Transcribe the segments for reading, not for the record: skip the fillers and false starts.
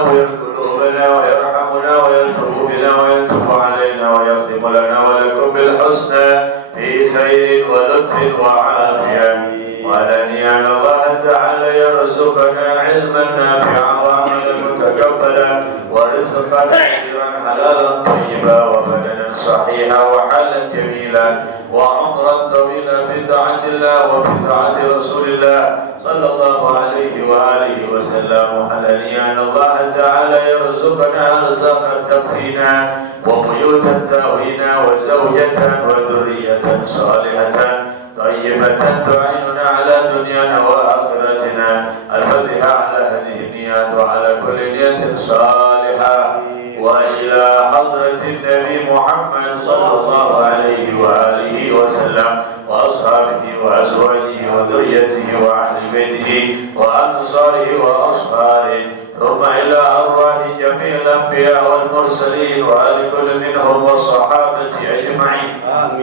وينور قلوبنا ويرحمنا ويلطف بنا ويتوب علينا ويختم لنا ولكم بالحسنى في خير ولطف وعافية. ولن أن الله تعالى يرزقنا علما نافعا وعملا متقبلا ورزقا كثيرا حلالا طيبا وبدنا صحيحا وحالا جميلا وعمرا طويلا في طاعة الله وفي طاعة رسول الله صلى الله عليه وآله وسلم. ولن أن الله تعالى يرزقنا رزقا تكفينا وبيوتا تأوينا وزوجة وذرية صالحة طيبة تعيننا على دنيانا وآخرتنا. الفتح على هذه النيات وعلى كل نية صالحة. وإلى حضرة النبي محمد صلى الله عليه وآله وسلم وأصحابه وأزواجه وذريته وأهل بيته وأنصاره وأصحابه ثم إلى أرواح جميع الأنبياء والمرسلين وآل كل منهم والصحابة أجمعين.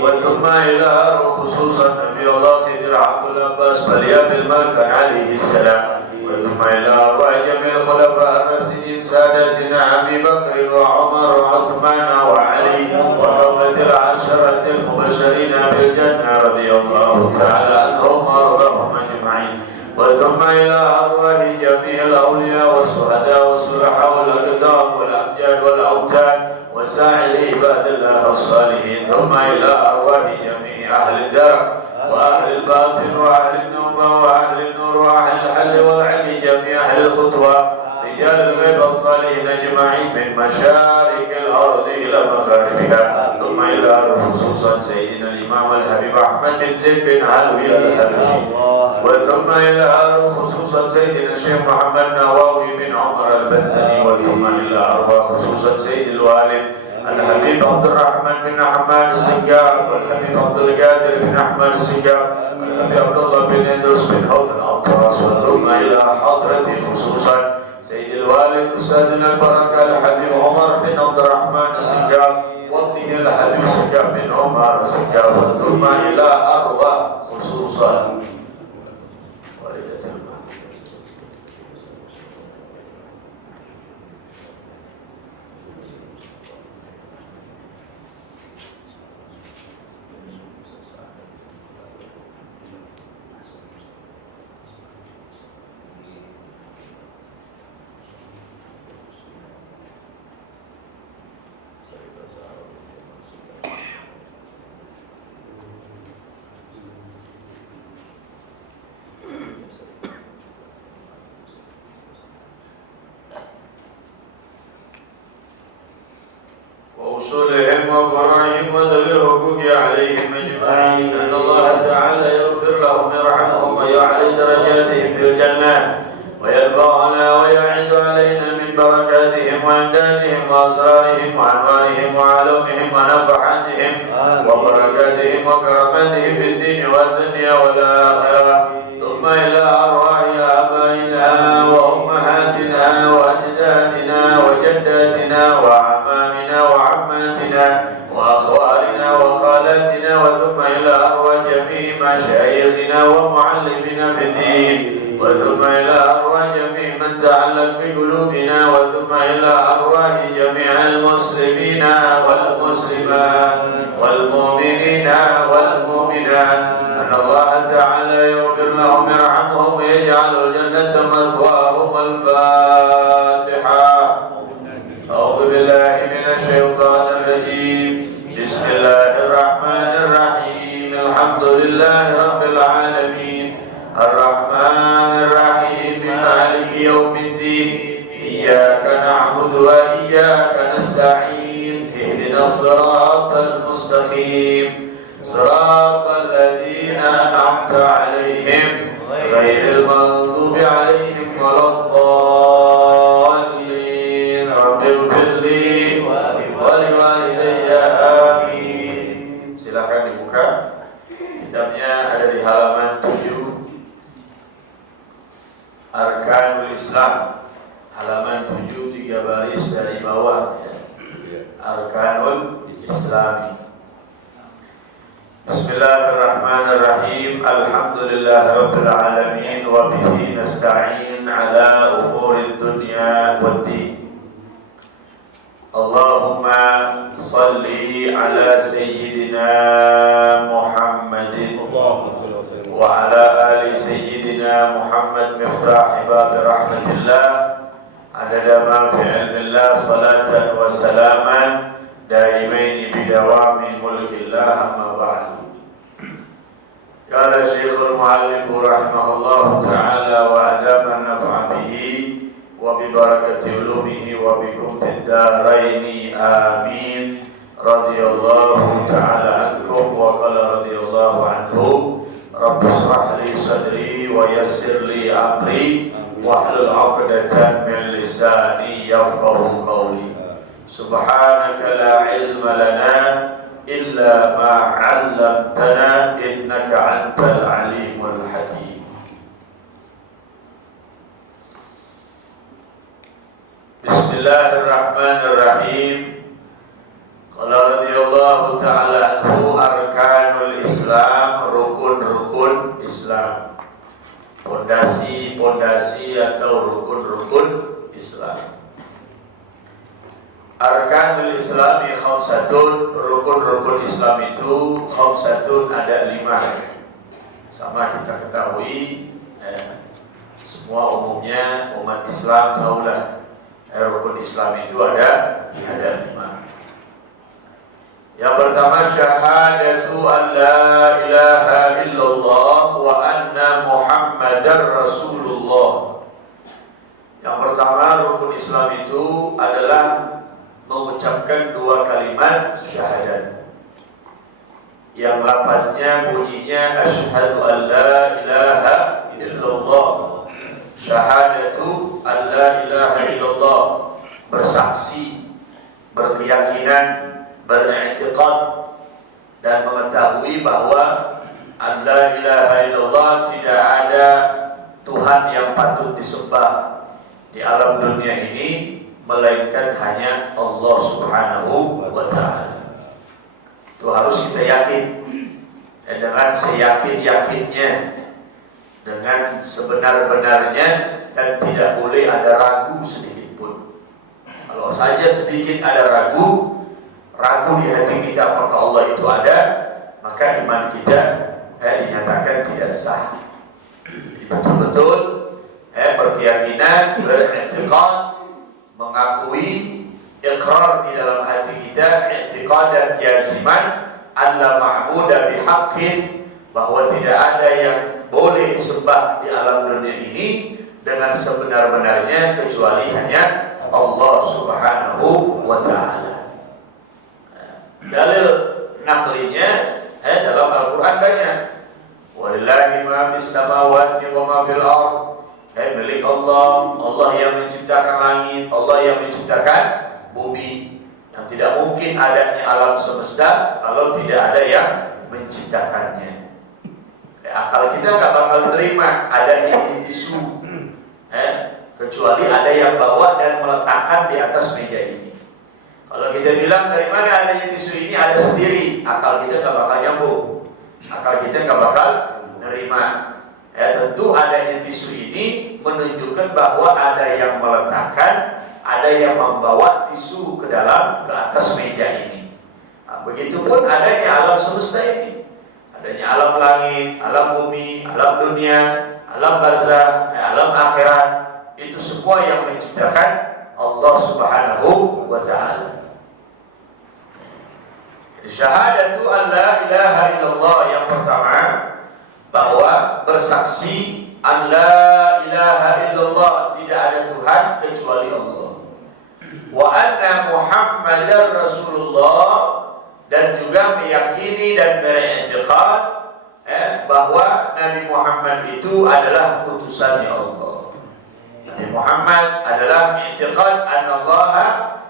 وثم إلى خصوصا نبي الله خضر عبد العباس فلياب الملك عليه السلام. وثم إلى أرواح جميع الخلفاء الراشدين سادتنا أبي بكر وعمر وعثمان وعلي وطلبة العشرة المبشرين بالجنة رضي الله تعالى عنهم وأرضاهم أجمعين. وثم إلى أرواح جميع الأولياء والشهداء والصلحاء والأقدام والأمجاد والأوتاد وسائر عباد الله الصالحين. ثم إلى أرواح جميع أهل الدرب وأهل الباطن وأهل النوبة وأهل النور وأهل الحل والعلي جميع أهل الخطوة رجال الغيب الصالحين أجمعين من مشارق الأرض إلى مغاربها. ثم إلى خصوصا سيدنا الإمام الحبيب أحمد بن زيد بن علوي الحبشي. وثم إلى خصوصا سيدنا الشيخ محمد نواوي بن عمر البدني. وثم إلى أرواح خصوصا سيد الوالد الحبيب عبد الرحمن بن حماد السنجاب والحبيب عبد القادر بن أحمد السنجاب والحبيب عبد الله بن إدريس بن حوض الأطراس. وثم إلى حضرة خصوصا سيد الوالد أستاذنا البركة الحبيب عمر بن عبد الرحمن السنجاب وابنه الحبيب السنجاب بن عمر السنجاب. ثم إلى أرواح خصوصا وأصولهم وفرائهم وذوي الحقوق عليهم أجمعين. أن الله تعالى يغفر لهم ويرحمهم ويعلي درجاتهم في الجنة ويرفعنا ويعيد علينا من بركاتهم وأمدادهم وأسرارهم وأنوارهم وعلومهم ونفحاتهم وبركاتهم وكراماتهم في الدين والدنيا والآخرة. ثم إلى أرواح آبائنا وأمهاتنا وأجدادنا وجداتنا وأعمامنا وعماتنا وأخوالنا وخالاتنا. وثم إلى أرواح جميع مشايخنا ومعلمنا في الدين. وثم إلى أرواح جميع من تعلق بقلوبنا. وثم إلى أرواح جميع المسلمين والمسلمات والمؤمنين والمؤمنات. أن الله تعالى يغفر لهم ويرحمهم ويجعل الجنة مثواهم. الفاتحة. أعوذ بالله من الشيطان الرجيم. بسم الله الرحمن الرحيم. الحمد لله رب العالمين الرحمن الرحيم مالك يوم الدين. إياك نعبد وإياك نستعين. اهدنا الصراط المستقيم صراط الذين أنعمت عليهم غير المغضوب عليهم ولا الضالين. رب اغفر لي ولوالدي آمين. Silakan dibuka. Kitabnya ada di halaman 7. Arkanul Islam. Halaman 7 3 baris dari bawah ya. Arkanul Islami. Bismillahirrahmanirrahim. Alhamdulillah rabbil alamin wa bihi nasta'in ala umuri dunya الدنيا والدين. اللهم صل على سيدنا محمد وعلى آل سيدنا محمد مفتاح باب رحمة الله عدد ما في علم الله صلاة وسلاما دائمين بدوام ملك الله. أما بعد، قال الشيخ المؤلف رحمه الله تعالى وأدام النفع به وببركة علومه وبكم في الدارين آمين. رضي الله تعالى عنكم وقال رضي الله عنه رب اشرح لي صدري ويسر لي أمري واحلل عقدة من لساني يفقه قولي. سبحانك لا علم لنا إلا ما علمتنا إنك أنت العليم الحكيم. Bismillahirrahmanirrahim. Qala radhiyallahu ta'ala anhu arkanul Islam, rukun-rukun Islam, pondasi-pondasi atau rukun-rukun Islam. Arkanul Islami khamsatun, rukun-rukun Islam itu khamsatun, ada 5. Sama kita ketahui, semua umumnya umat Islam tahulah rukun Islam itu ada 5. Yang pertama syahadatu an la ilaha illallah wa anna muhammadar rasulullah. Yang pertama rukun Islam itu adalah mengucapkan 2 kalimat syahadat yang lafaznya bunyinya asyhadu an la ilaha illallah. Syahadatu an la ilaha illallah, bersaksi, berkeyakinan, beriktikad dan mengetahui bahwa an la ilaha illallah tidak ada Tuhan yang patut disembah di alam dunia ini melainkan hanya Allah Subhanahu wa ta'ala. Itu harus kita yakin, dan dengan seyakin-yakinnya, dengan sebenar-benarnya, dan tidak boleh ada ragu sedikit pun. Kalau saja sedikit ada ragu di hati kita apakah Allah itu ada, maka iman kita dinyatakan tidak sah. Betul-betul berkeyakinan, beriktikad, mengakui, iqrar di dalam hati kita, i'tiqadan jaziman alla ma'buda bihaqqin, bahwa tidak ada yang boleh disembah di alam dunia ini dengan sebenar-benarnya kecuali hanya Allah Subhanahu wa ta'ala. Dalil naklinya dalam Al-Quran banyak. Walillahi ma fis samawati wa ma fil ardh. Milik Allah, Allah yang menciptakan langit, Allah yang menciptakan bumi. Yang tidak mungkin adanya alam semesta kalau tidak ada yang menciptakannya. Akal kita nggak bakal terima adanya ini tisu, kecuali ada yang bawa dan meletakkan di atas meja ini. Kalau kita bilang dari mana adanya tisu ini, ada sendiri, akal kita nggak bakal nyambung, akal kita nggak bakal nerima. Tentu adanya tisu ini menunjukkan bahwa ada yang meletakkan, ada yang membawa tisu ke atas meja ini. Nah, begitupun adanya alam semesta ini, adanya alam langit, alam bumi, alam dunia, alam barzakh, alam akhirat, itu semua yang menciptakan Allah Subhanahu wa ta'ala. Syahadatu an la ilaha illallah, yang pertama bahwa bersaksi an la ilaha illallah, tidak ada Tuhan kecuali Allah, wa anna muhammadar rasulullah, dan juga meyakini dan beriktikad bahwa Nabi Muhammad itu adalah utusannya Allah. Nabi Muhammad adalah i'tiqad annallaha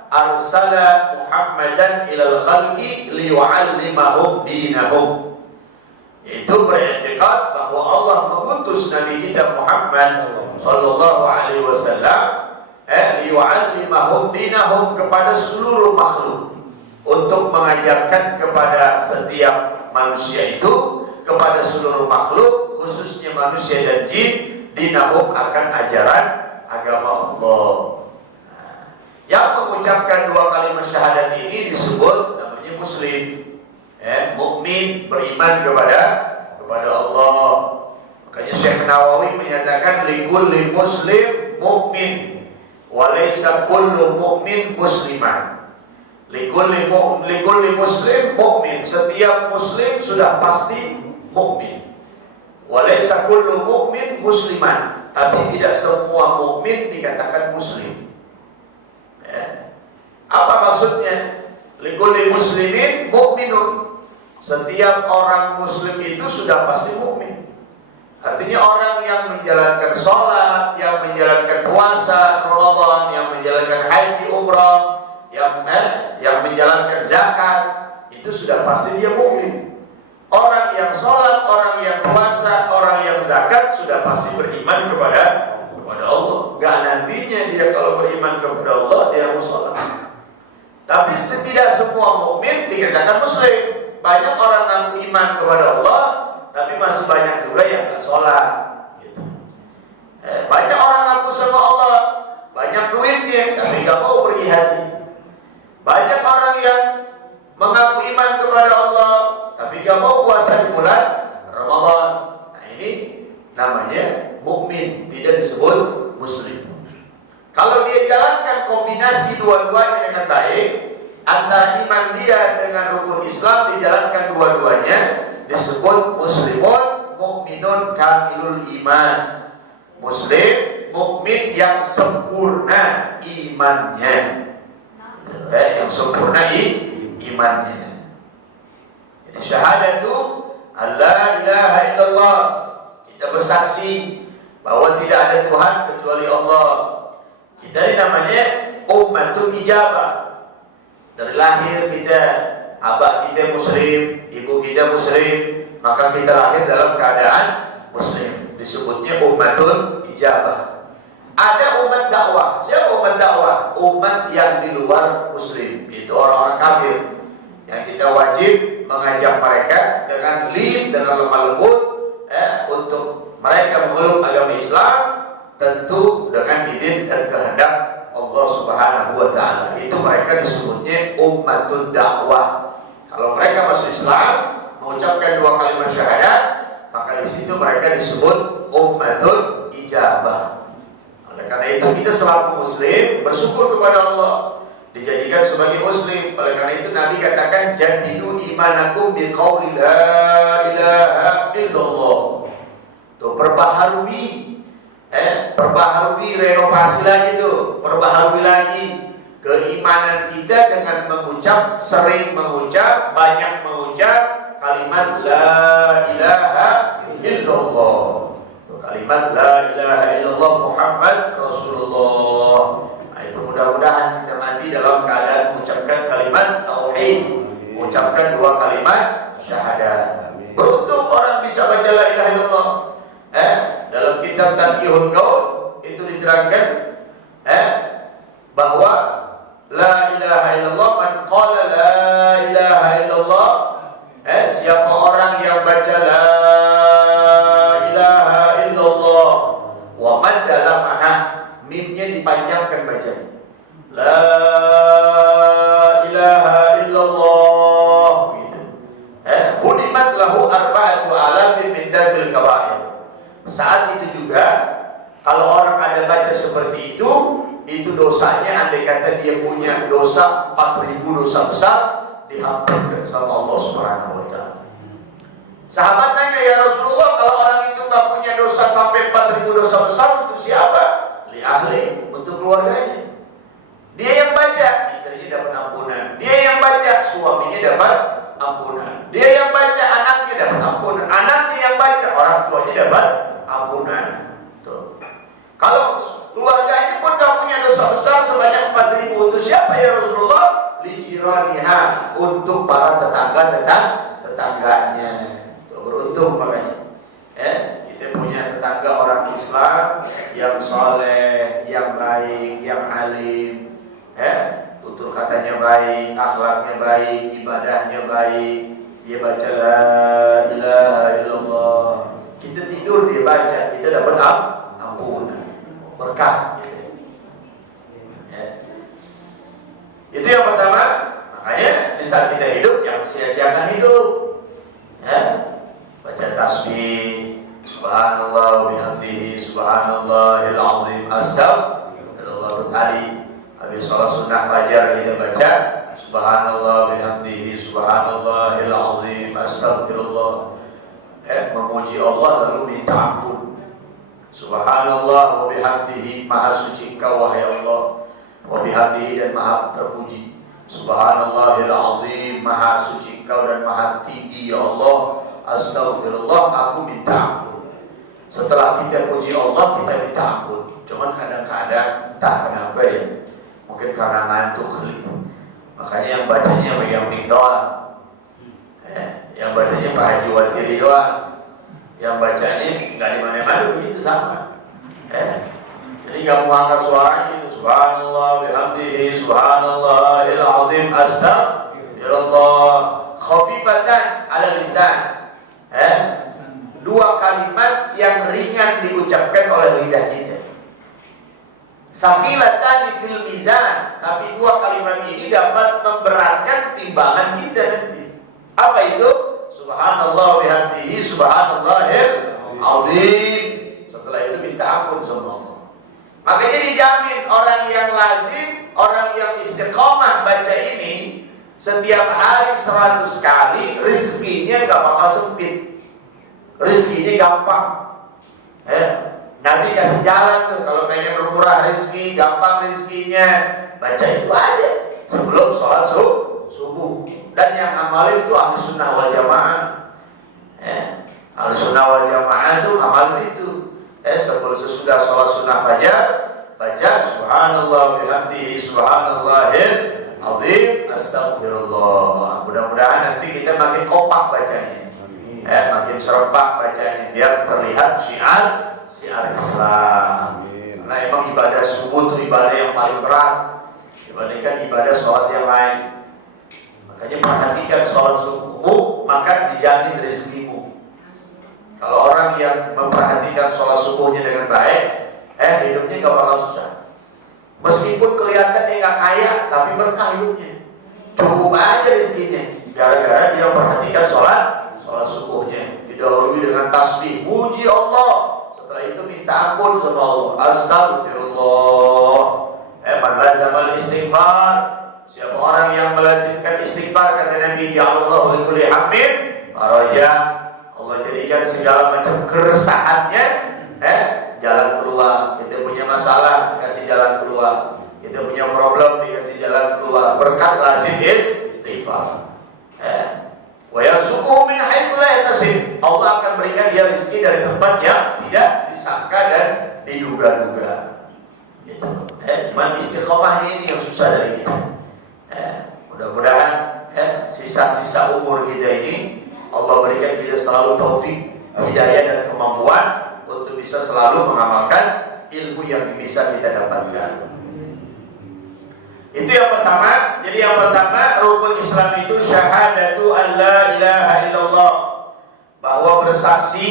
arsala Muhammadan ilal khalqi liyu'allimahum dinahum, yaitu beriktikad bahwa Allah mengutus Nabi kita Muhammad sallallahu alaihi wasallam liyu'allimahum dinahum, kepada seluruh makhluk, untuk mengajarkan kepada setiap manusia itu, kepada seluruh makhluk khususnya manusia dan jin, dinahum, akan ajaran agama Allah. mengucapkan dua kalimat syahadat ini disebut namanya muslim. Mukmin, beriman kepada Allah. Makanya Syekh Nawawi menyatakan likulli muslim mukmin wa laysa kullu mukmin musliman. Likulli muslim mukmin, setiap muslim sudah pasti mukmin. Wa laysa kullu mukmin musliman, tapi tidak semua mukmin dikatakan muslim. Apa maksudnya? Likulli muslimin mukminun. Setiap orang muslim itu sudah pasti mukmin. Artinya orang yang menjalankan sholat, yang menjalankan puasa Ramadan, yang menjalankan haji umrah, yang menjalankan zakat, itu sudah pasti dia mukmin. Orang yang sholat, orang yang puasa, orang yang zakat sudah pasti beriman kepada Allah. Gak nantinya dia kalau beriman kepada Allah dia harus sholat. Tapi tidak semua mukmin dikatakan muslim. Banyak orang ngaku iman kepada Allah, tapi masih banyak juga yang nggak sholat. Gitu. Banyak orang ngaku sama Allah, banyak duitnya, tapi nggak mau pergi haji. Banyak orang yang mengaku iman kepada Allah, tapi nggak mau puasa di bulan Ramadan. Nah ini namanya mukmin, tidak disebut muslim. Kalau dia jalankan kombinasi dua-duanya dengan baik, antara iman dia dengan rukun Islam dijalankan dua-duanya, disebut muslimun mukminun kamilul iman. Muslim mukmin yang sempurna imannya. Yang sempurna imannya. Jadi syahadatu alla ilaha illallah, kita bersaksi bahwa tidak ada Tuhan kecuali Allah. Kita ini namanya ummatul ijabah. Dari lahir kita, abah kita muslim, ibu kita muslim, maka kita lahir dalam keadaan muslim. Disebutnya ummatul ijabah. Ada umat dakwah. Siapa umat dakwah? Umat yang di luar muslim, itu orang-orang kafir, yang kita wajib mengajak mereka dengan dengan lemah lembut untuk mereka memeluk agama Islam, tentu dengan izin dan kehendak Allah Subhanahu wa ta'ala. Itu mereka disebutnya ummatul dakwah. Kalau mereka masuk Islam, mengucapkan dua kalimat syahadat, maka di situ mereka disebut ummatul ijabah. Oleh karena itu kita selaku muslim bersyukur kepada Allah dijadikan sebagai muslim. Oleh karena itu Nabi katakan jadidu imanakum biqauli la ilaha illallah. Tuh perbaharui renovasi lagi tuh, perbaharui lagi keimanan kita dengan sering mengucap, banyak mengucap kalimat la ilaha illallah. Kalimat la ilaha illallah Muhammad Rasulullah. Nah, itu mudah-mudahan kita mati dalam keadaan mengucapkan kalimat tauhid, mengucapkan dua kalimat syahadat. Beruntung orang bisa baca la ilaha illallah. Dalam kitab Tanbihul Qaul itu diterangkan bahwa la ilaha illallah man qala la ilaha illallah, siapa orang yang baca la ilaha illallah wa madda lamaha, mimnya dipanjangkan bacanya, la ilaha illallah gitu. Hudimat lahu arba'atu alafin min darbil kabair. Saat itu juga kalau orang ada baca seperti itu dosanya, andai kata dia punya dosa 4.000 dosa besar, dihampunkan sama Allah Subhanahu wa ta'ala. Sahabat nanya, ya Rasulullah, kalau orang itu nggak punya dosa sampai 4.000 dosa besar, untuk siapa? Li ahli, untuk keluarganya. Dia yang baca, istrinya dapat ampunan. Dia yang baca, suaminya dapat ampunan. Dia yang baca, anaknya dapat ampunan. Anaknya yang baca, orang tuanya dapat ampunan. Tuh. Kalau keluarganya pun gak punya dosa besar sebanyak 4.000, untuk siapa ya Rasulullah? Lijiraniha, untuk para tetangganya. Tuh, beruntung makanya. Kita punya tetangga orang Islam yang soleh, yang baik, yang alim. Tutur katanya baik, akhlaknya baik, ibadahnya baik. Dia baca la ilaha illallah. Kita tidur dia baca, kita dapat ampunan, berkah. saat kita hidup, jangan sia-siakan hidup. Ya, baca tasbih, subhanallah wa bihamdihi, subhanallahil azim, astagfirullah tadi. Habis sholat sunnah fajar kita baca subhanallah wa bihamdihi, subhanallahil azim, astagfirullah. Memuji Allah lalu minta ampun. Subhanallah wa bihamdihi, maha suci Engkau wahai Allah, wa bihamdihi dan maha terpuji. Subhanallahil azim, maha suci Engkau dan maha tinggi ya Allah. Astagfirullah, aku minta ampun. Setelah kita puji Allah, kita minta ampun. Cuman kadang-kadang entah kenapa ya, mungkin karena ngantuk kali, makanya yang bacanya yang doang, yang bacanya Pak Haji Watiri doang, yang bacanya nggak di mana-mana begitu sama. Jadi nggak mau angkat suaranya. Subhanallah bihamdihi, subhanallahil azim, astagfirullah, khafifatan ala lisan. Dua kalimat yang ringan diucapkan oleh lidah kita. Thaqilatan fil mizan, tapi dua kalimat ini dapat memberatkan timbangan kita nanti. Apa itu? Subhanallah bihamdihi, subhanallahil azim. Setelah itu minta ampun sama Allah. Makanya dijamin orang yang lazim, orang yang istiqomah baca ini setiap hari 100 kali, rezekinya gak bakal sempit, rezekinya gampang. Nabi kasih jalan tuh, kalau pengen bermurah rezeki, gampang rezekinya, baca itu aja sebelum sholat subuh. Dan yang amalin itu ahli sunnah wal jamaah. Ahli sunnah wal jamaah itu amalin itu. Sebelum sesudah sholat sunnah fajar, baca subhanallah bihamdihi, subhanallahil azim, astagfirullah. Mudah-mudahan nanti kita makin kompak bacanya, makin serempak bacanya, biar terlihat syiar Islam. Karena emang ibadah subuh itu ibadah yang paling berat dibandingkan ibadah sholat yang lain. Makanya perhatikan sholat subuhmu, maka dijamin rezekimu. Kalau orang yang memperhatikan sholat subuhnya dengan baik, hidupnya gak bakal susah. Meskipun kelihatan dia gak kaya, tapi berkah hidupnya. Cukup aja rezekinya, gara-gara dia memperhatikan sholat subuhnya. Didahului dengan tasbih, puji Allah. Setelah itu minta ampun sama Allah. Astagfirullah. Man lazamal istighfar, siapa orang yang melazimkan istighfar, kata Nabi, ya Allah likulli hammin faraja. Allah jadikan segala macam keresahannya jalan keluar. Kita punya masalah, dikasih jalan keluar. Kita punya problem, dikasih jalan keluar. Berkat lazim istighfar. Wa yarzuquhu min haitsu la yahtasib. Allah akan berikan dia rezeki dari tempat yang tidak disangka dan diduga-duga. Gitu. Cuman istiqomah ini yang susah dari kita. Mudah-mudahan sisa-sisa umur kita ini Allah berikan kita selalu taufik, hidayah dan kemampuan untuk bisa selalu mengamalkan ilmu yang bisa kita dapatkan. Itu yang pertama. Jadi yang pertama, rukun Islam itu syahadatu an la ilaha illallah, bahwa bersaksi,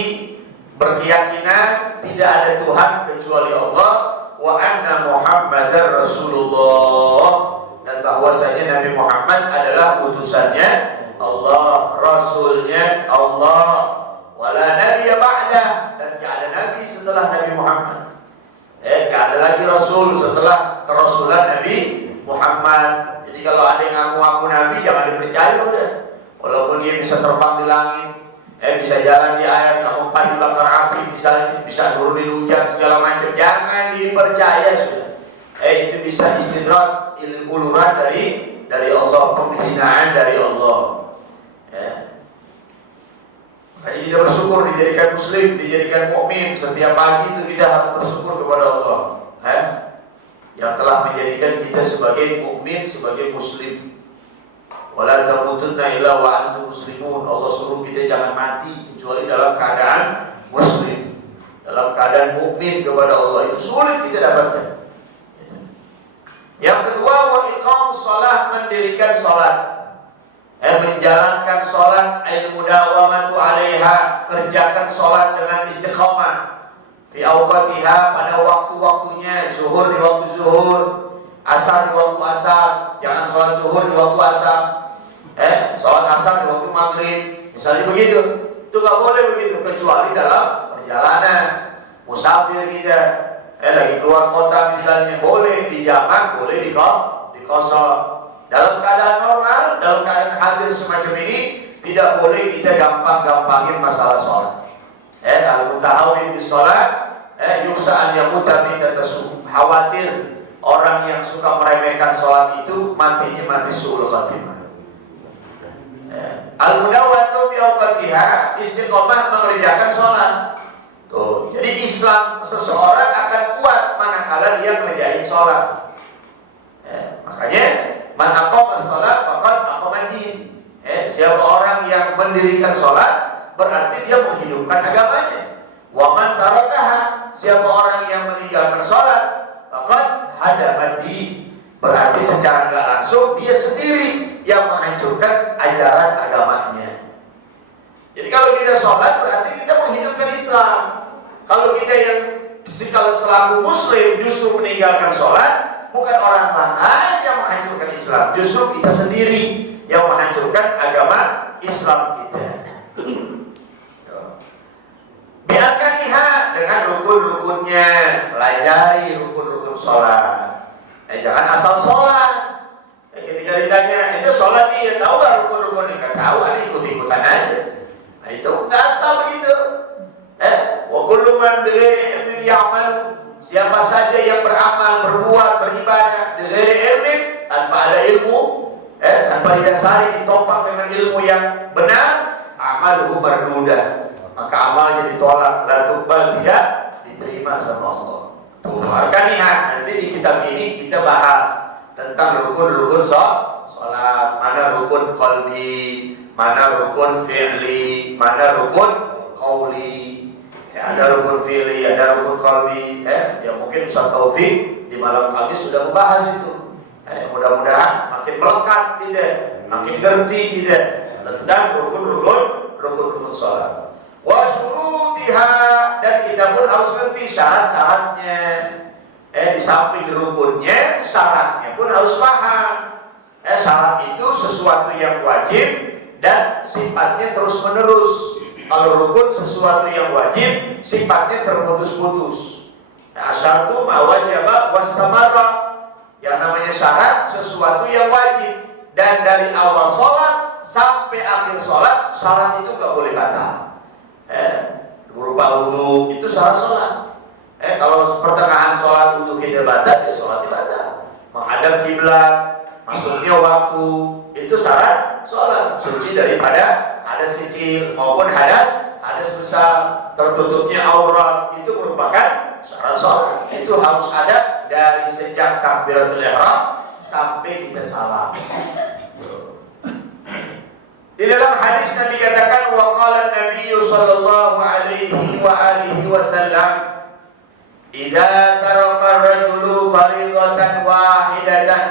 berkeyakinan tidak ada Tuhan kecuali Allah, wa anna Muhammadar Rasulullah, dan bahwasanya Nabi Muhammad adalah utusannya Allah, Rasulnya Allah, wala nabiyya ba'da, dan tidak ada nabi setelah Nabi Muhammad. Tidak ada lagi Rasul setelah kerasulan Nabi Muhammad. Jadi kalau ada yang ngaku-ngaku nabi, jangan dipercaya udah. Walaupun dia bisa terbang di langit, bisa jalan di air, umpan dibakar api, bisa nurunin hujan segala macam, jangan dipercaya sudah. Itu bisa istidrak, uluran dari Allah, penghinaan dari Allah. Makanya kita bersyukur dijadikan muslim, dijadikan mukmin. Setiap pagi itu kita harus bersyukur kepada Allah, yang telah menjadikan kita sebagai mukmin, sebagai muslim. Wala tamutunna illa wa antum muslimun. Allah suruh kita jangan mati kecuali dalam keadaan muslim, dalam keadaan mukmin kepada Allah. Itu sulit kita dapatkan. Yang kedua, wa iqamus shalah, mendirikan salat, menjalankan salat, al-mudawamatu 'alaiha, kerjakan salat dengan istiqamah, fi awqatiha, pada waktu-waktunya, zuhur di waktu zuhur, asar di waktu asar, jangan salat zuhur di waktu asar. Sholat asar di waktu maghrib, misalnya begitu. Itu nggak boleh begitu, kecuali dalam perjalanan. Musafir kita, lagi keluar kota misalnya, boleh di jamak, boleh di kosong. Dalam keadaan normal, dalam keadaan hadir semacam ini, tidak boleh kita gampang-gampangin masalah sholat. Al-mutahawwin di sholat, yuksa an yamuta min tatasum. Khawatir orang yang suka meremehkan sholat itu matinya mati su'ul khatimah. Al-mudawwatu fi awqatiha, istiqomah mengerjakan sholat. Tuh, jadi Islam seseorang akan kuat manakala dia mengerjain sholat. Makanya man aqama sholat faqad aqama din. Siapa orang yang mendirikan sholat berarti dia menghidupkan agamanya. Wa man tarakaha, siapa orang yang meninggalkan sholat faqad hadama din. Berarti secara nggak langsung dia sendiri yang menghancurkan ajaran agamanya. Jadi kalau kita sholat berarti kita menghidupkan Islam. Kalau kita yang selaku Muslim justru meninggalkan sholat, bukan orang lain yang menghancurkan Islam, justru kita sendiri yang menghancurkan agama Islam kita. Biarkan lihat dengan rukun-rukunnya, pelajari rukun-rukun sholat. Jangan asal sholat. Ketika ditanya, itu sholat dia tahu gak rukun-rukun? Nggak tahu, ada ikut-ikutan aja. Nah itu nggak asal begitu. Wa kullu man bighairi ilmin ya'mal, siapa saja yang beramal, berbuat, beribadah bighairi ilmin, tanpa ada ilmu, tanpa didasari, ditopang dengan ilmu yang benar, amaluhu mardudah, maka amalnya ditolak, la tuqbal, tidak diterima sama Allah. Maka lihat, nanti di kitab ini kita bahas tentang rukun-rukun sholat, mana rukun qalbi, mana rukun fi'li, mana rukun qauli. Ada rukun fi'li, ada rukun qalbi. Ya mungkin Ustaz Taufik di malam kami sudah membahas itu. Mudah-mudahan makin melekat kita, makin ngerti kita tentang rukun-rukun sholat. Wa syurutiha, dan kita pun harus ngerti syarat-syaratnya. Di samping rukunnya, syaratnya pun harus paham. Syarat itu sesuatu yang wajib dan sifatnya terus-menerus. Kalau rukun sesuatu yang wajib, sifatnya terputus-putus. Asyartu ma wajaba wastamarra. Yang namanya syarat sesuatu yang wajib, dan dari awal sholat sampai akhir sholat, syarat itu gak boleh batal. Berupa wudhu, itu syarat sholat. Kalau pertengahan sholat wudhu kita batal, ya sholatnya batal. Menghadap kiblat, masuknya waktu, itu syarat sholat. Suci daripada hadas kecil maupun hadas besar, tertutupnya aurat, itu merupakan syarat sholat. Itu harus ada dari sejak takbiratul ihram sampai kita salam. Di dalam hadis Nabi katakan, wa qala Nabi sallallahu alaihi wa alihi wasallam, idza taraka ar-rajulu fardatan wahidatan,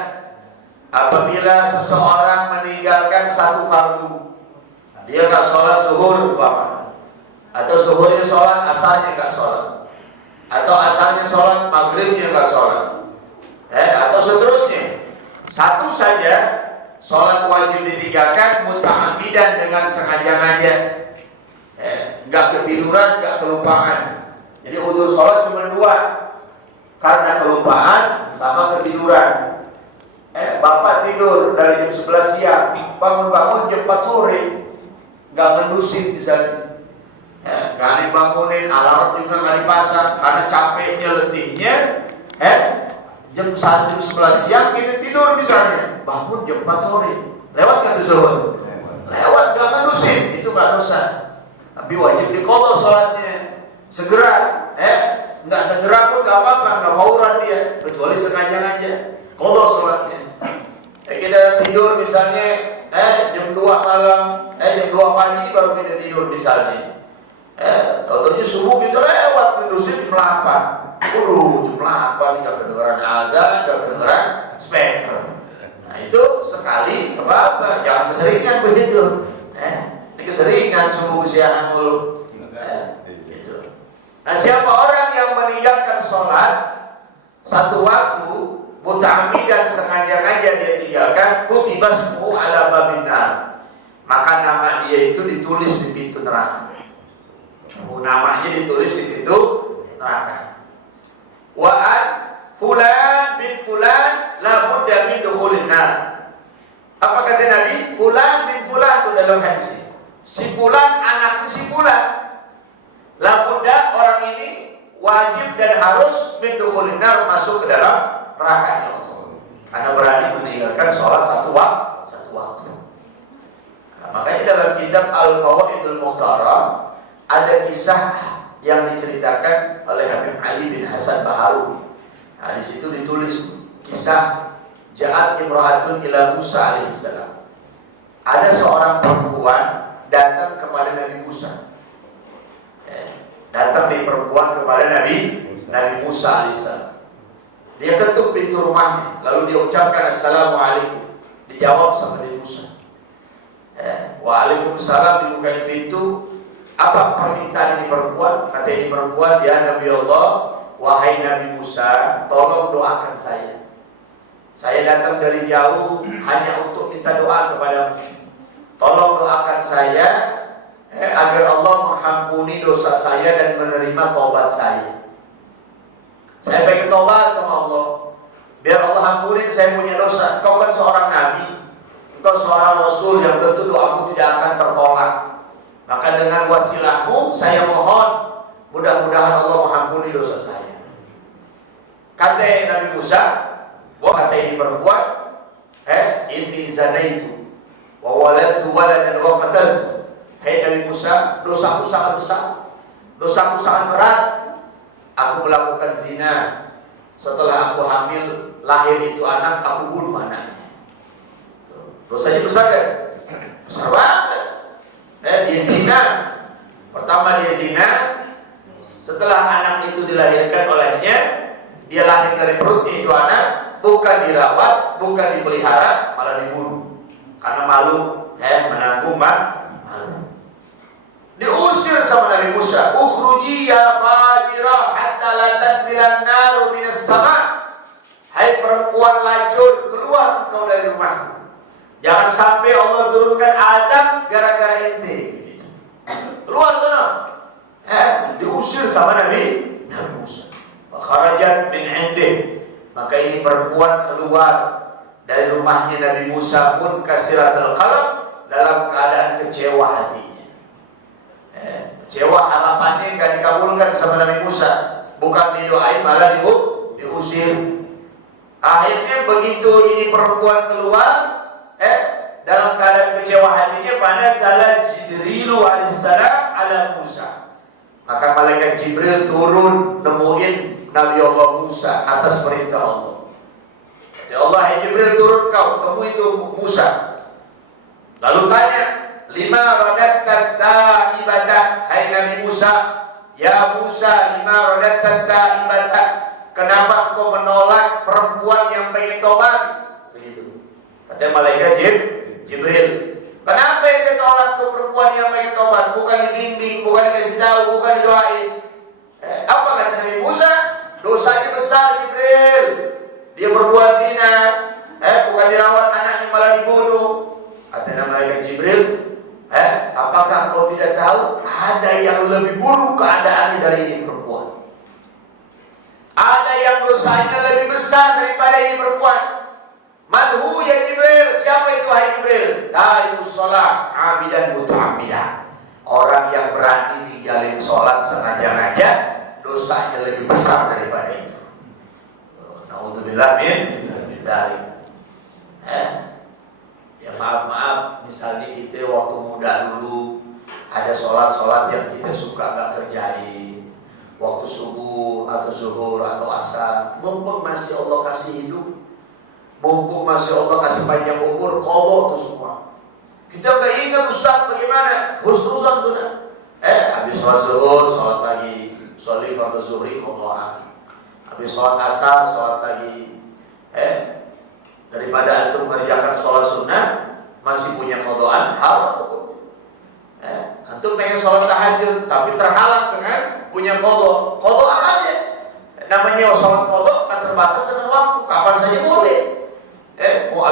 apabila seseorang meninggalkan satu fardu, dia enggak sholat zuhur umpamanya, atau zuhurnya sholat, asarnya enggak sholat, atau asarnya sholat, maghribnya enggak sholat, atau seterusnya, satu saja sholat wajib ditinggalkan muta'ammidan, dengan sengaja-ngaja, nggak ketiduran, nggak kelupaan. Jadi udzur sholat cuma dua, karena kelupaan sama ketiduran. Bapak tidur dari jam 11 siang, bangun-bangun jam 4 sore, nggak ngendusin misalnya, nggak dibangunin, alarm juga nggak dipasang, karena capeknya, letihnya, jam 11 siang kita tidur misalnya, bangun jam 4 sore, lewat nggak tuh zuhur? Lewat, nggak ngendusin, itu nggak dosa. Tapi wajib diqadha sholatnya segera, nggak segera pun nggak apa-apa, nggak fauran dia, kecuali sengaja-ngaja qadha sholatnya. Kita tidur misalnya jam 2 malam, jam 2 pagi baru kita tidur misalnya, tahu-tahunya subuh kita lewat ngendusin jam 8. Jam 8 nggak kedengeran azan, nggak kedengeran speaker. Nah itu sekali apa-apa, jangan keseringan begitu. Ini keseringan subuh siang mulu. Gitu. Nah siapa orang yang meninggalkan sholat satu waktu muta'ammidan, sengaja sengaja dia tinggalkan, kutiba ismuhu ala babin nar, maka nama dia itu ditulis di pintu neraka. Namanya ditulis di pintu neraka. Wa an fulan bin fulan la budda min dukhulin nar. Apa kata Nabi? Fulan bin fulan itu dalam hadis. Si fulan anaknya si fulan. La budda, orang ini wajib dan harus min dukhulin nar, masuk ke dalam neraka Allah. Karena berani meninggalkan sholat satu waktu. Nah, makanya dalam kitab Al-Fawaidul Mukhtarah ada kisah yang diceritakan oleh Habib Ali bin Hasan Baharuni. Nah, di situ ditulis kisah Ja'at imra'atun ila Musa alaihissalam. Ada seorang perempuan datang kepada Nabi Musa. Datang di perempuan kepada Nabi Musa alaihissalam. Dia ketuk pintu rumahnya, lalu dia ucapkan assalamualaikum. Dijawab sama Nabi Musa. Waalaikumsalam, dibukain pintu. Apa permintaan ini perempuan? Kata ini perempuan, ya Nabi Allah, wahai Nabi Musa, tolong doakan saya. Saya datang dari jauh hanya untuk minta doa kepadamu. Tolong doakan saya agar Allah mengampuni dosa saya dan menerima taubat saya. Saya pengen taubat sama Allah, biar Allah ampunin saya punya dosa. Kau kan seorang nabi, engkau seorang rasul yang tentu doaku tidak akan tertolak. Maka dengan wasilahmu saya mohon, mudah-mudahan Allah mengampuni dosa saya. Kata Nabi Musa, kata ini perempuan, inni zanaitu wa waladtu waladan wa qataltu. Hai Nabi Musa, dosaku sangat besar, dosaku sangat berat. Aku melakukan zina. Setelah aku hamil, lahir itu anak, aku bunuh anaknya. Dosanya besar kan? Besar banget. Dia zina. Pertama dia zina. Setelah anak itu dilahirkan olehnya, dia lahir dari perutnya itu anak, bukan dirawat, bukan dipelihara, malah dibunuh. Karena malu, menanggung malu. Diusir sama Nabi Musa, ukhruji ya fajirah hatta la tanzilan naru minas sama. Hai perempuan lacur, keluar engkau dari rumah. Jangan sampai Allah turunkan azab gara-gara ente. Keluar sana. Diusir sama Nabi Musa. Kharajat min indih. Maka ini perempuan keluar dari rumahnya Nabi Musa pun kasiratul qalb, dalam keadaan kecewa hatinya. Kecewa, harapannya gak dikabulkan sama Nabi Musa. Bukan didoain, malah diusir. Akhirnya begitu ini perempuan keluar, dalam keadaan kecewa hatinya, pada salah Jibrilu alaihissalam ala Musa. Maka malaikat Jibril turun nemuin Nabi Allah Musa atas perintah Allah. Ya Allah, hai Jibril, turun kau ketemu itu Musa. Lalu tanya, lima radatta ta'ibata, hai Nabi Musa, ya Musa, lima radatta ta'ibata, kenapa kau menolak perempuan yang pengen tobat? Begitu. Kata malaikat Jibril, kenapa ente tolak tuh perempuan yang pengen tobat? Bukan dibimbing, bukan dikasih tahu, bukan didoain. Apa kata Nabi Musa? Dosanya besar Jibril. Dia berbuat zina, bukan dirawat anaknya malah dibunuh. Kata malaikat Jibril, apakah kau tidak tahu ada yang lebih buruk keadaannya dari ini perempuan? Ada yang dosanya lebih besar daripada ini perempuan. Madhu ya Jibril, siapa itu hai Jibril? Tarikus sholat abidan muta'amidan. Orang yang berani ninggalin sholat sengaja-ngaja, dosanya lebih besar daripada itu. Naudzubillah min dzalik. Ya maaf, misalnya kita waktu muda dulu ada sholat yang kita suka gak kerjain, waktu subuh atau zuhur atau asar, mumpung masih Allah kasih hidup, mumpung masih Allah kasih panjang umur, qadha itu semua. Kita gak ingat Ustaz bagaimana, husnuzan sudah. Habis sholat zuhur, sholat pagi, sholat fardu zuhri qadhaan. Habis sholat asar, sholat pagi. Daripada antum mengerjakan sholat sunnah masih punya qadhaan, haram hukum. Antum pengen sholat tahajud tapi terhalang dengan punya qadhaan aja. Namanya sholat qadha kan terbatas dengan waktu, kapan saja boleh.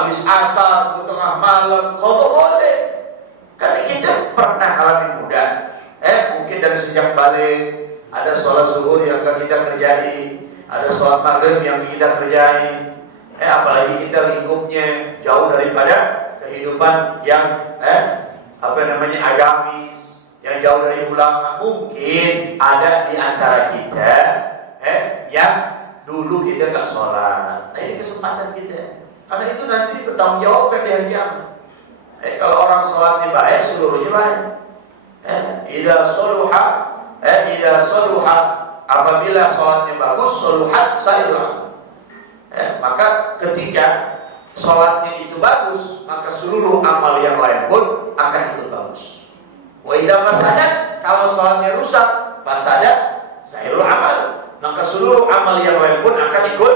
habis asar, tengah malam, kalau boleh. Kan kita pernah alami muda. Mungkin dari sejak balik ada sholat zuhur yang kita kerjai, ada sholat maghrib yang kita kerjai. Apalagi kita lingkupnya jauh daripada kehidupan yang agamis, yang jauh dari ulama. Mungkin ada di antara kita yang dulu kita gak sholat. Nah, ini kesempatan kita, karena itu nanti dipertanggungjawabkan di hari kiamat. Kalau orang sholatnya baik, seluruhnya baik. Idza soluha, apabila sholatnya bagus, soluhat sairah. Maka ketika sholatnya itu bagus, maka seluruh amal yang lain pun akan ikut bagus. Wa idza fasadat, kalau sholatnya rusak, fasadat sairul amal, maka seluruh amal yang lain pun akan ikut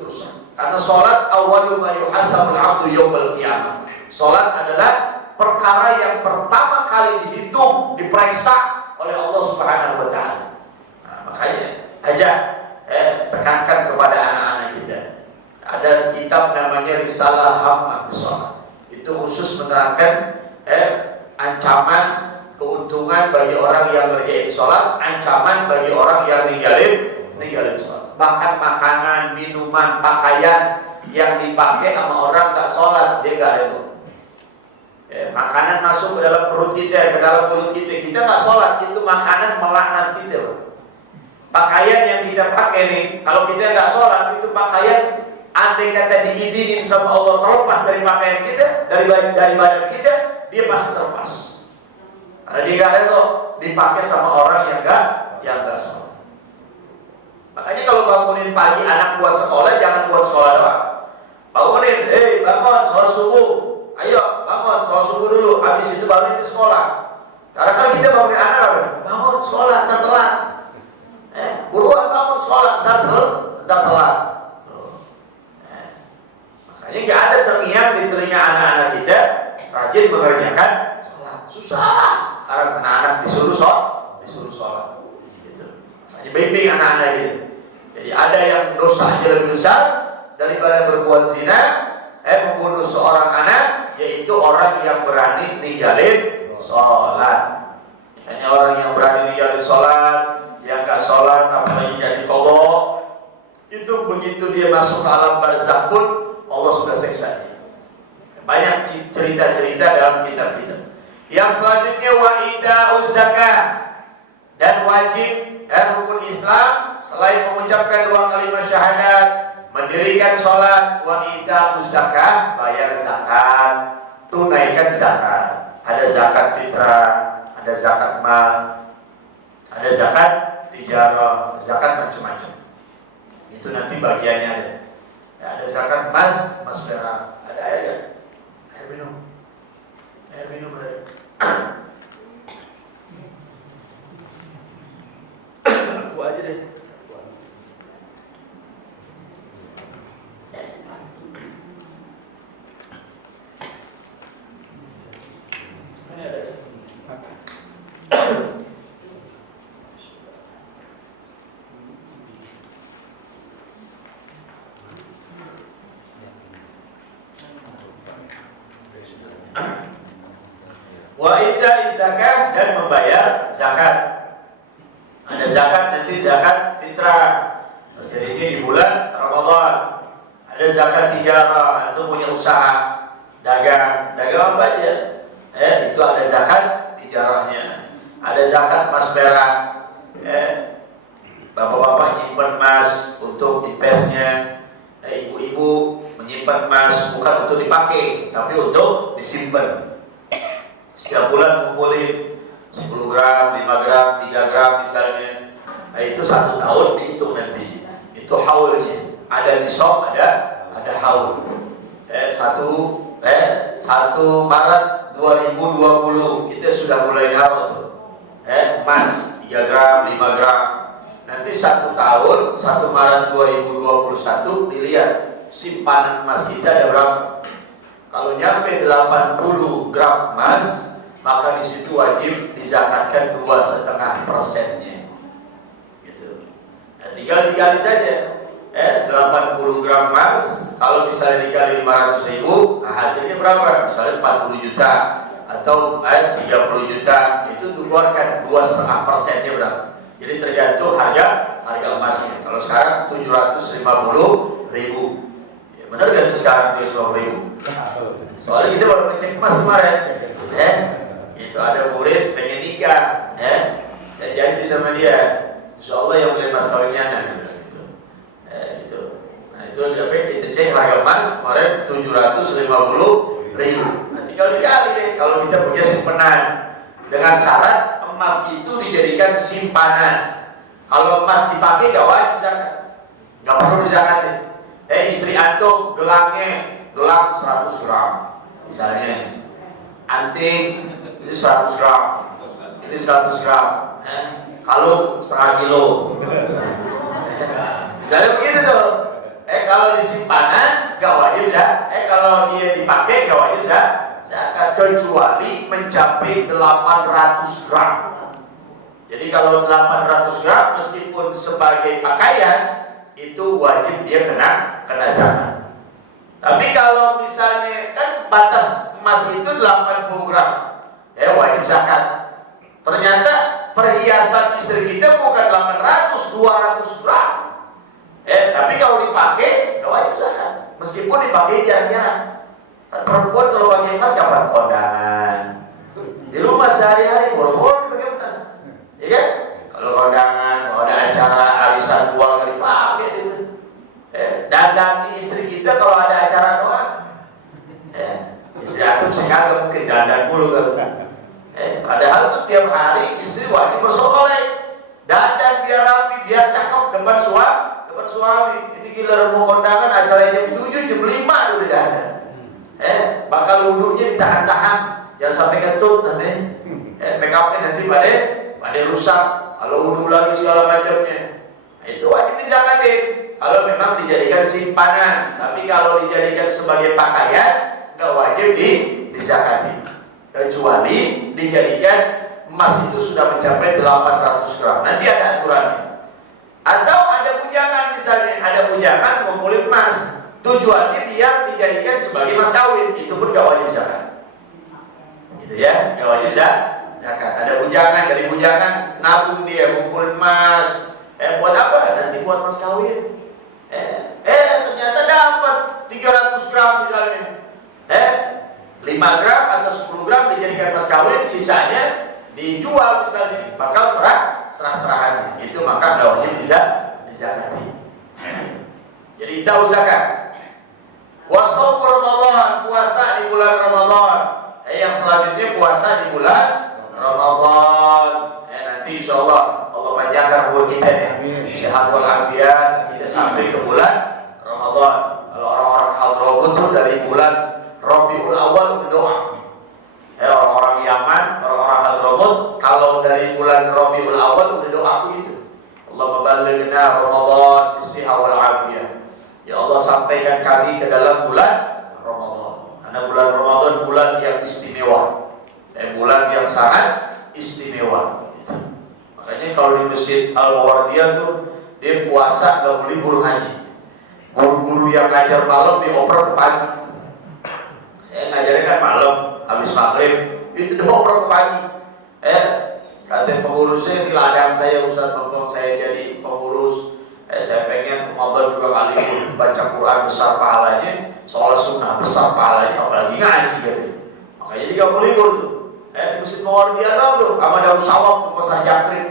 rusak. Karena sholat awwalu ma yuhasabul 'abdu yaumil qiyamah. Sholat adalah perkara yang pertama kali dihitung, diperiksa oleh Allah Subhanahu wa taala. Nah, makanya aja tekankan kepada anak-anak kita. Ada kitab namanya Risalah Hammah Sholat. Itu khusus menerangkan ancaman keuntungan bagi orang yang ngerjain sholat, ancaman bagi orang yang ninggalin sholat. Bahkan makanan, minuman, pakaian yang dipakai sama orang tak sholat, dia gak rela. Makanan masuk ke dalam perut kita, ke dalam mulut kita nggak sholat, itu makanan melaknat kita. Pakaian yang kita pakai nih, kalau kita nggak sholat, itu pakaian andai kata diizinin sama Allah terlepas dari pakaian kita, dari badan kita, dia pasti terlepas. Karena dia nggak rela dipakai sama orang yang nggak sholat. Makanya kalau bangunin pagi anak buat sekolah, jangan buat sekolah doang. Bangunin, bangun sholat subuh. Ayo bangun, sholat subuh dulu, habis itu baru ke sekolah. Karena kan kita bangunin anak apa? Bangun sekolah, ntar telat. Buruan bangun sekolah, ntar telat. Makanya nggak ada terngiang di telinga anak-anak kita rajin mengerjakan sholat. Susah, karena anak-anak disuruh sholat. Gitu. Makanya bimbing anak-anak gitu. Jadi ada yang dosanya lebih besar daripada berbuat zina, membunuh seorang anak, yaitu orang yang berani ninggalin sholat. Hanya orang yang berani ninggalin sholat, yang gak sholat apalagi jadi qadha, itu begitu dia masuk ke alam barzakh pun Allah sudah seksa dia. Banyak cerita-cerita dalam kitab-kitab. Yang selanjutnya wa ita'uz zakah, dan wajib rukun Islam selain mengucapkan 2 kalimat syahadat, mendirikan sholat, wa ita'uz zakah, bayar zakat, tunaikan zakat. Ada zakat fitrah, ada zakat mal, ada zakat tijarah, zakat macam-macam. Itu nanti bagiannya ada. Ya, ada zakat emas perak. Ada air ya? Air minum ada. Aku aja deh. Wa ita'iz zakah, dan membayar zakat. Ada zakat nanti zakat fitrah, terjadinya di bulan Ramadan. Ada zakat tijarah, itu punya usaha dagang apa aja. Itu ada zakat tijarahnya. Ada zakat emas perak. Bapak-bapak nyimpan emas untuk investnya. Ibu-ibu menyimpan emas bukan untuk dipakai, tapi untuk disimpan. Setiap bulan ngumpulin 10 gram, 5 gram, 3 gram misalnya. Nah itu 1 tahun dihitung nanti. Itu haulnya. Ada nisab, ada haul. 1 Maret 2020 kita sudah mulai naruh tuh. Emas 3 gram, 5 gram. Nanti 1 tahun, 1 Maret 2021 dilihat simpanan emas kita ada berapa. Kalau nyampe 80 gram emas, maka di situ wajib dizakatkan 2,5%-nya. Gitu. Nah, tinggal dikali saja. 80 gram emas, kalau misalnya dikali 500.000, nah hasilnya berapa? Misalnya 40 juta atau 30 juta, itu dikeluarkan 2,5%-nya berapa? Jadi tergantung harga emasnya. Kalau sekarang 750.000, ya benar gak tuh sekarang 750.000? Soalnya kita baru ngecek emas kemarin, itu ada murid pengen nikah, saya janji sama dia, insya Allah yang beli emas kawinnya gitu. Nah itu kita cek harga emas kemarin 750.000. Nah tinggal dikali deh, kalau kita punya simpanan, dengan syarat emas itu dijadikan simpanan. Kalau emas dipakai gak wajib zakat, gak perlu dizakatin. Istri antum gelang 100 gram, misalnya anting ini 100 gram, ini 100 gram, kalung setengah kilo, misalnya begitu tuh. Kalau disimpanan gak wajib kalau dia dipakai gak wajib zakat, kecuali mencapai 800 gram. Jadi kalau 800 gram meskipun sebagai pakaian itu wajib dia kena zakat. Tapi kalau misalnya kan batas emas itu 80 gram, wajib zakat. Ternyata perhiasan istri kita bukan 200 gram. Tapi kalau dipakai gak wajib zakat. Meskipun dipakai jarang-jarang. Kan perempuan kalau pakai emas kapan kondangan? Di rumah sehari-hari boro-boro pakai emas. Ya kan? Kalau kondangan, kalau ada acara arisan keluarga dipakai itu. Dandan istri kita kalau ada acara doang. Istri aku sengaja mungkin dandan dulu kan. Padahal tuh tiap hari istri wajib bersolek, dandan biar rapi, biar cakep depan suami. Ini gila mau kondangan acaranya jam 7, jam 5 udah dandan. Bakal wudhunya ditahan-tahan, jangan sampai kentut nanti. Make upnya nanti pada rusak. Kalau wudhu lagi segala macamnya, itu wajib dizakatin. Kalau memang dijadikan simpanan, tapi kalau dijadikan sebagai pakaian, nggak wajib dizakatin. Kecuali dijadikan emas itu sudah mencapai 800 gram. Nanti ada aturannya. Atau ada bujangan, misalnya ada bujangan ngumpulin emas, tujuannya biar dijadikan sebagai mas kawin, itu pun nggak wajib zakat. Gitu ya, nggak wajib zakat. Ada bujangan, dari bujangan nabung dia ngumpulin emas. Buat apa? Nanti buat mas kawin. Ternyata dapat 300 gram misalnya. 5 gram atau 10 gram dijadikan mas kawin, sisanya dijual misalnya, bakal serah-serahan. Itu maka nggak wajib dizakati. Jadi tahu zakat. Wasau Ramadan, puasa di bulan Ramadan. Yang selanjutnya puasa di bulan Ramadan. Nanti insya Allah panjangkan umur kita ya, sehat walafiat, kita sampai ke bulan Ramadan. Kalau orang-orang Hadramut tuh dari bulan Rabiul Awal berdoa. Orang-orang Yaman, orang-orang Hadramut, kalau dari bulan Rabiul Awal berdoa begitu. Allahumma ballighna Ramadan fi sihah wal afiyah. Ya Allah, sampaikan kami ke dalam bulan Ramadan. Karena bulan Ramadan bulan yang istimewa. Bulan yang sangat istimewa. Makanya kalau di Masjid Al-Mawardiyah tuh dia puasa nggak boleh guru ngaji. Guru-guru yang ngajar malam dioper ke pagi. Saya ngajarnya kan malam habis maghrib, itu dioper ke pagi. Kata pengurusnya di ladang saya, Ustaz, tolong saya jadi pengurus. Saya pengen Ramadan juga kali baca Quran besar pahalanya, sholat sunnah besar pahalanya, apalagi ngaji gitu. Makanya dia nggak boleh libur tuh. Di Masjid Mawardiyah tuh, sama Darussalam tuh pasar Jakrib.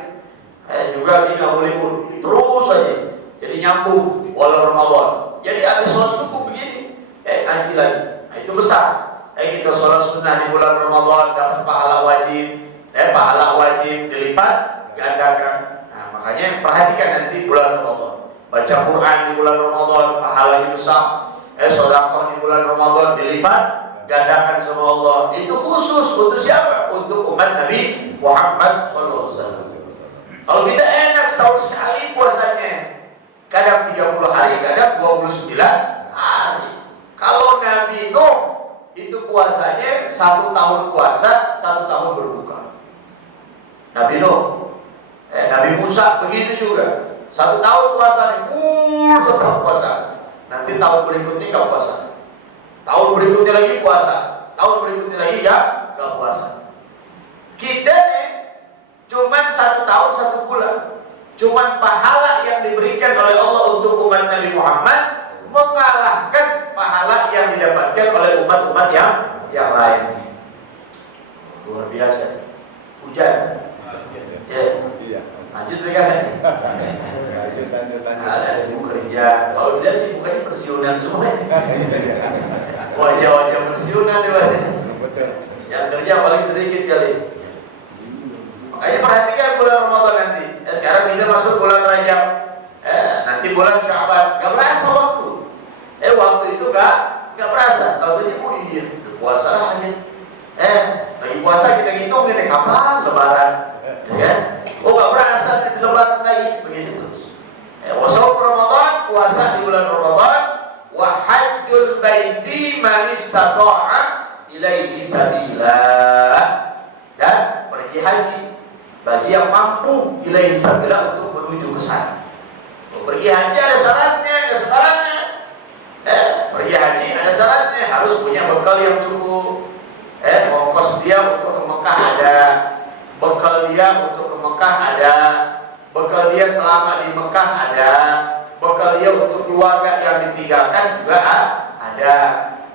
Juga dia nggak boleh libur, terus aja. Jadi nyambung walau Ramadan. Jadi habis sholat subuh begini, ngaji lagi. Nah, itu besar. Kita sholat sunnah di bulan Ramadan dapat pahala wajib. Pahala wajib dilipat gandakan. Nah, makanya perhatikan nanti bulan Ramadan. Baca Quran di bulan Ramadan pahalanya besar. Sedekah di bulan Ramadan dilipat gandakan sama Allah. Itu khusus untuk siapa? Untuk umat Nabi Muhammad SAW. Kalau kita enak setahun sekali puasanya, kadang 30 hari, kadang 29 hari. Kalau Nabi Nuh itu puasanya 1 tahun puasa, 1 tahun berbuka. Nabi Nuh, Nabi Musa begitu juga. 1 tahun puasa nih, full setelah puasa. Nanti tahun berikutnya nggak puasa. Tahun berikutnya lagi puasa. Tahun berikutnya lagi nggak puasa. Kita nih cuman 1 tahun 1 bulan. Cuman pahala yang diberikan oleh Allah untuk umat Nabi Muhammad mengalahkan pahala yang didapatkan oleh umat-umat yang lain. Luar biasa. Hujan. Ya. Lanjut mereka kan? Ada ibu kerja. Kalau dilihat sih bukannya pensiunan semua. Wajah-wajah pensiunan di mana? Yang kerja paling sedikit kali. Makanya perhatikan bulan Ramadan nanti. Sekarang kita masuk bulan Rajab. Nanti bulan Sya'ban. Gak berasa waktu. Waktu itu gak berasa. Waktunya iya, puasa aja. Lagi puasa kita ngitung ini kapan Lebaran. Ya? Gak berasa di Lebaran lagi. Begitu terus. Wasau Ramadan, puasa di bulan Ramadan. Wa hajjul baiti man istata'a ilaihi sabila. Dan pergi haji bagi yang mampu ilaihi sabila untuk menuju ke sana. Pergi haji ada syaratnya, pergi haji ada syaratnya, harus punya bekal yang cukup. Ongkos dia untuk ke Mekah ada, bekal dia untuk ke Mekah ada, bekal dia selama di Mekah ada, bekal dia untuk keluarga yang ditinggalkan juga ada.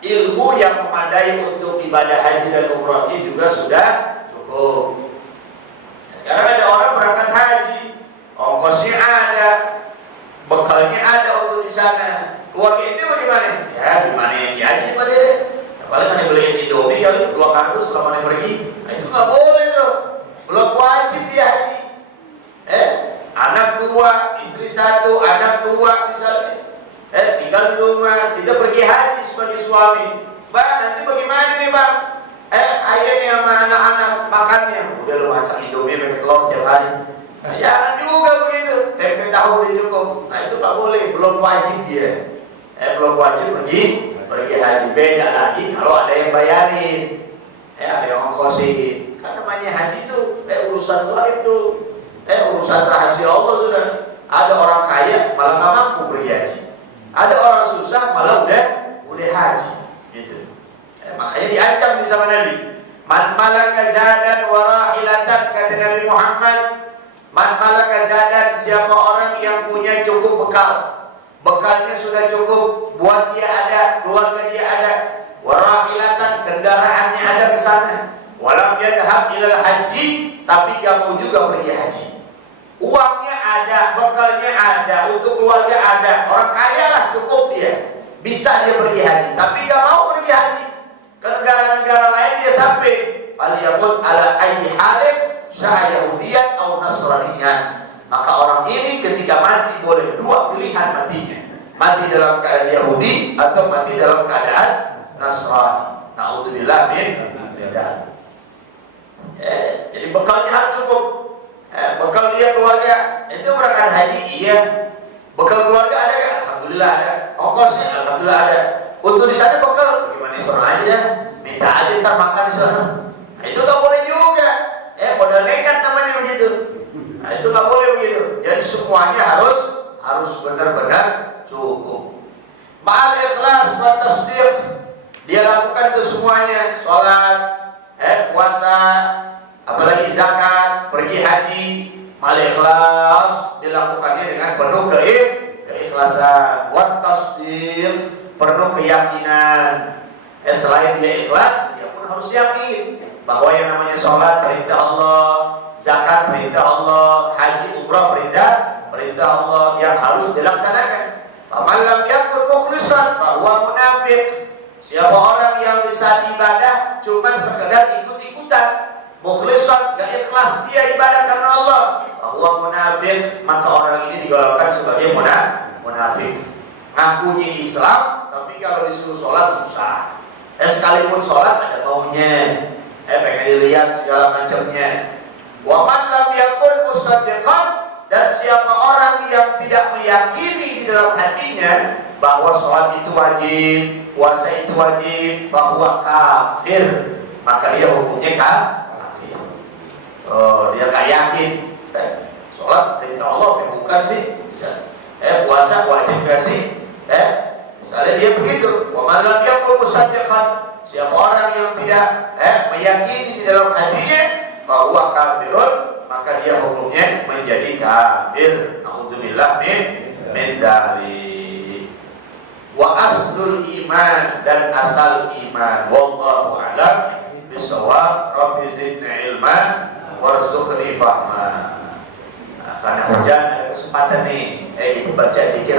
Ilmu yang memadai untuk ibadah haji dan umrahnya juga sudah cukup. Sekarang ada orang berangkat haji, ongkosnya ada, bekalnya ada untuk di sana. Keluarga itu bagaimana? Ya gimana yang dihaji pada deh. Paling hanya beliin Indomie kali 2 kardus selama dia pergi. Nah itu nggak boleh tuh. Belum wajib dia haji. Anak 2, istri 1, anak 2 misalnya. Tinggal di rumah, kita pergi haji sebagai suami. Bang, nanti bagaimana nih bang? Ayahnya sama anak-anak makannya. Udah lu masak Indomie pakai telur tiap hari. Jangan juga begitu. Tempe tahu udah cukup. Nah itu nggak boleh, belum wajib dia. Belum wajib pergi haji. Beda lagi kalau ada yang bayarin, ada yang ongkosin. Kan namanya haji itu urusan gaib tuh, urusan rahasia Allah sudah. Ada orang kaya malah nggak mampu pergi haji. Ada orang susah malah udah haji. Gitu. Makanya diancam di zaman Nabi. Man malaka zadan wa rahilatan, kata Nabi Muhammad. Man malaka zadan, siapa orang yang punya cukup bekal. Bekalnya sudah cukup, buat dia ada, keluarga dia ada. Warahilatan, kendaraannya ada ke sana. Walam yadhhab ilal haji, tapi gak mau juga pergi haji. Uangnya ada, bekalnya ada, untuk keluarga ada. Orang kaya lah, cukup dia. Bisa dia pergi haji, tapi gak mau pergi haji. Ke negara-negara lain dia sampai. Faliyamut ala ayyi halin sya yahudiyan atau nasraniyan. Maka orang ini ketika mati boleh 2 pilihan matinya. Mati dalam keadaan Yahudi atau mati dalam keadaan Nasrani. Na'udzubillah min dzalik. Jadi bekalnya harus cukup. Bekal dia keluarga, itu berangkat haji, iya. Bekal keluarga ada kan? Alhamdulillah ada. Ongkosnya alhamdulillah ada. Untuk di sana bekal bagaimana di sana aja dah. Minta aja ntar makan di sana. Nah, itu tak boleh juga. Modal nekat namanya begitu. Nah, itu tak boleh begitu. Jadi semuanya harus benar-benar cukup. Ma'al ikhlas wa tasdiq. Dia lakukan itu semuanya, sholat, puasa, apalagi zakat, pergi haji, mal ikhlas, dilakukannya dengan penuh keikhlasan, wa tasdiq, penuh keyakinan. Selain dia ikhlas, dia pun harus yakin bahwa yang namanya sholat perintah Allah, zakat perintah Allah, haji umrah perintah Allah yang harus dilaksanakan. Faman lam yakun mukhlishan fahuwa munafiq. Siapa orang yang bisa ibadah cuma sekedar ikut-ikutan, mukhlishan, gak ikhlas dia ibadah karena Allah, fahuwa munafiq, maka orang ini digolongkan sebagai munafik. Ngakunya Islam, tapi kalau disuruh sholat susah. Sekalipun sholat ada maunya, pengen dilihat segala macamnya. Wa man lam yakun musaddiqan, dan siapa orang yang tidak meyakini di dalam hatinya bahwa sholat itu wajib, puasa itu wajib, bahwa kafir, maka dia hukumnya kafir. Dia gak yakin. Sholat perintah Allah, bukan sih? Puasa wajib gak sih? Misalnya dia begitu, wa man lam yakun musaddiqan, siapa orang yang tidak meyakini di dalam hatinya bahwa kafirun, maka dia hukumnya menjadi kafir. Nauzubillah min dzalik. Wa aslul iman, dan asal iman. Wallahu a'lam bishawab. Rabbi zidni ilman warzuqni fahma. Karena hujan ada kesempatan nih, baca dikir